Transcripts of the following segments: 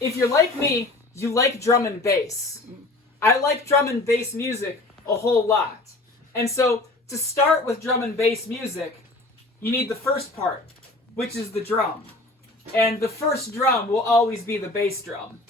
if you're like me, you like drum and bass. I like drum and bass music a whole lot. And so, to start with drum and bass music, you need the first part, which is the drum. And the first drum will always be the bass drum.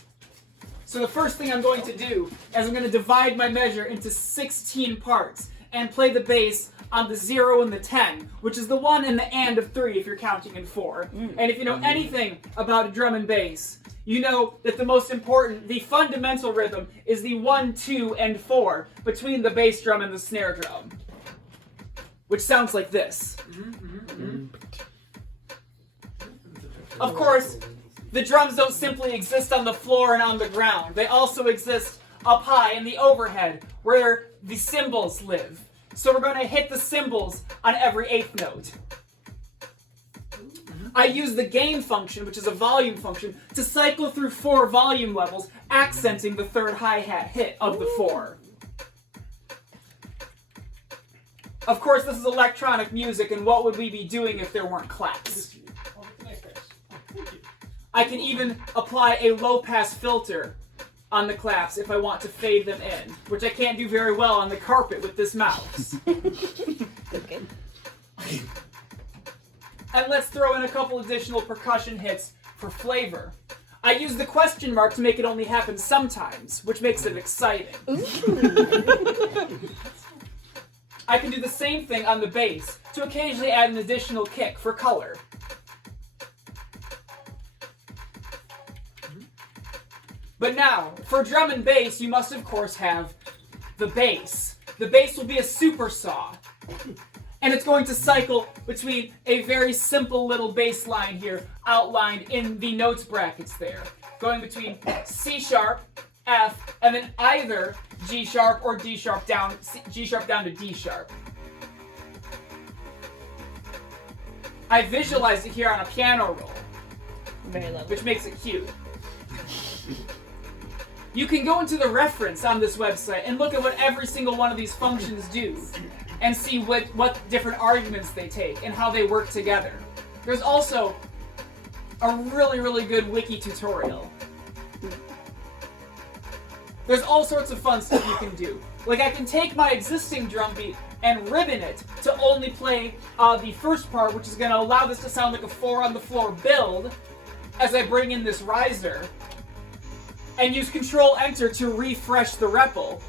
So the first thing I'm going to do is I'm going to divide my measure into 16 parts and play the bass on the 0 and the 10, which is the 1 and the and of 3 if you're counting in 4. And if you know anything about drum and bass, you know that the most important, the fundamental rhythm is the 1, 2, and 4 between the bass drum and the snare drum, which sounds like this. Of course, the drums don't simply exist on the floor and on the ground. They also exist up high in the overhead, where the cymbals live. So we're going to hit the cymbals on every 8th note. I use the gain function, which is a volume function, to cycle through 4 volume levels, accenting the 3rd hi-hat hit of the 4. Of course, this is electronic music, and what would we be doing if there weren't claps? I can even apply a low-pass filter on the claps if I want to fade them in, which I can't do very well on the carpet with this mouse. Good. And let's throw in a couple additional percussion hits for flavor. I use the question mark to make it only happen sometimes, which makes it exciting. I can do the same thing on the bass to occasionally add an additional kick for color. But now, for drum and bass, you must of course have the bass. The bass will be a super saw. And it's going to cycle between a very simple little bass line here, outlined in the notes brackets there. Going between C sharp, F, and then either G sharp or G sharp down to D sharp. I visualized it here on a piano roll. Very lovely. Which makes it cute. You can go into the reference on this website and look at what every single one of these functions do and see what different arguments they take and how they work together. There's also a really, really good wiki tutorial. There's all sorts of fun stuff you can do. Like I can take my existing drum beat and ribbon it to only play the first part, which is going to allow this to sound like a 4 on the floor build as I bring in this riser. And use Control-Enter to refresh the REPL.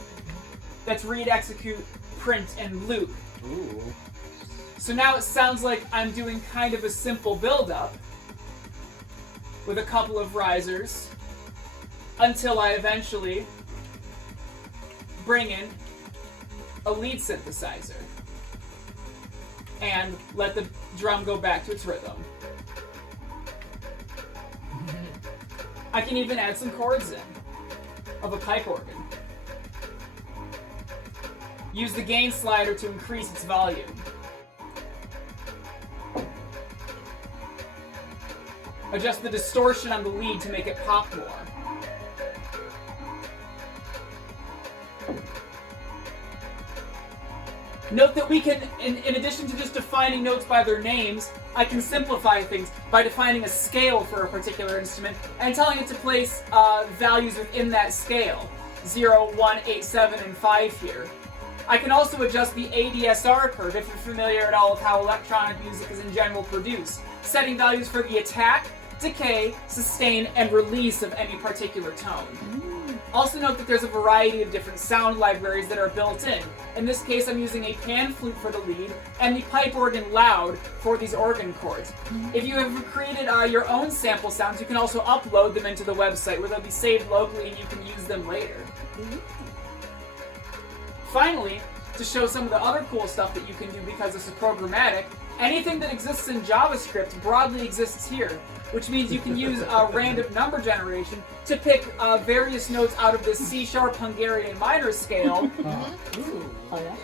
That's read, execute, print, and loop. Ooh. So now it sounds like I'm doing kind of a simple build-up with a couple of risers until I eventually bring in a lead synthesizer and let the drum go back to its rhythm. I can even add some chords in of a pipe organ. Use the gain slider to increase its volume. Adjust the distortion on the lead to make it pop more. Note that we can, in addition to just defining notes by their names, I can simplify things by defining a scale for a particular instrument and telling it to place values within that scale. 0, 1, 8, 7, and 5 here. I can also adjust the ADSR curve if you're familiar at all with how electronic music is in general produced, setting values for the attack, decay, sustain, and release of any particular tone. Also note that there's a variety of different sound libraries that are built in. In this case, I'm using a pan flute for the lead and the pipe organ loud for these organ chords. If you have created your own sample sounds, you can also upload them into the website where they'll be saved locally and you can use them later. Finally, to show some of the other cool stuff that you can do because this is programmatic, anything that exists in JavaScript broadly exists here, which means you can use random number generation to pick various notes out of this C-sharp Hungarian minor scale. Ooh. Oh, yeah.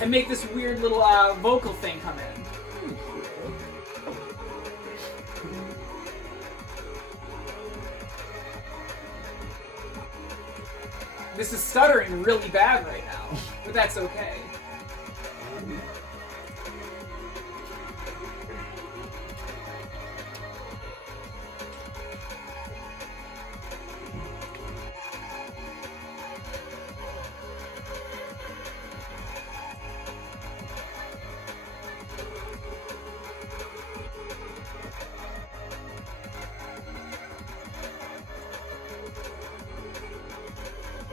And make this weird little vocal thing come in. This is stuttering really bad right now, but that's okay.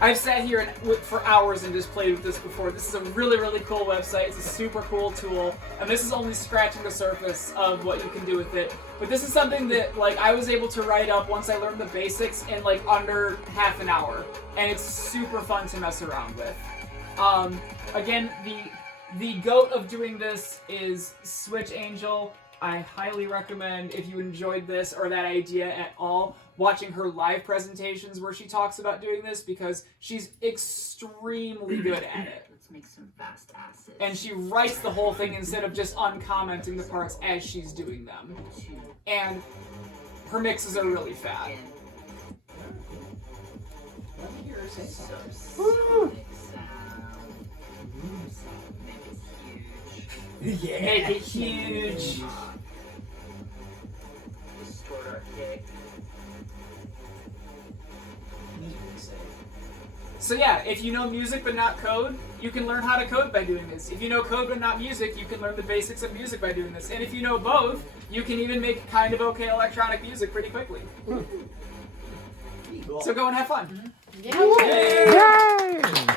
I've sat here for hours and just played with this before. This is a really, really cool website. It's a super cool tool, and this is only scratching the surface of what you can do with it. But this is something that, like, I was able to write up once I learned the basics in, like, under half an hour, and it's super fun to mess around with. Again, the goat of doing this is Switch Angel. I highly recommend, if you enjoyed this or that idea at all, watching her live presentations where she talks about doing this, because she's extremely good at it. Let's make some fast acids. And she writes the whole thing instead of just uncommenting the parts as she's doing them. And her mixes are really fat. Let me hear her say So something. Yeah. Make it huge. Distort our kick. So yeah, if you know music but not code, you can learn how to code by doing this. If you know code but not music, you can learn the basics of music by doing this. And if you know both, you can even make kind of okay electronic music pretty quickly. Cool. So go and have fun. Yeah. Yay!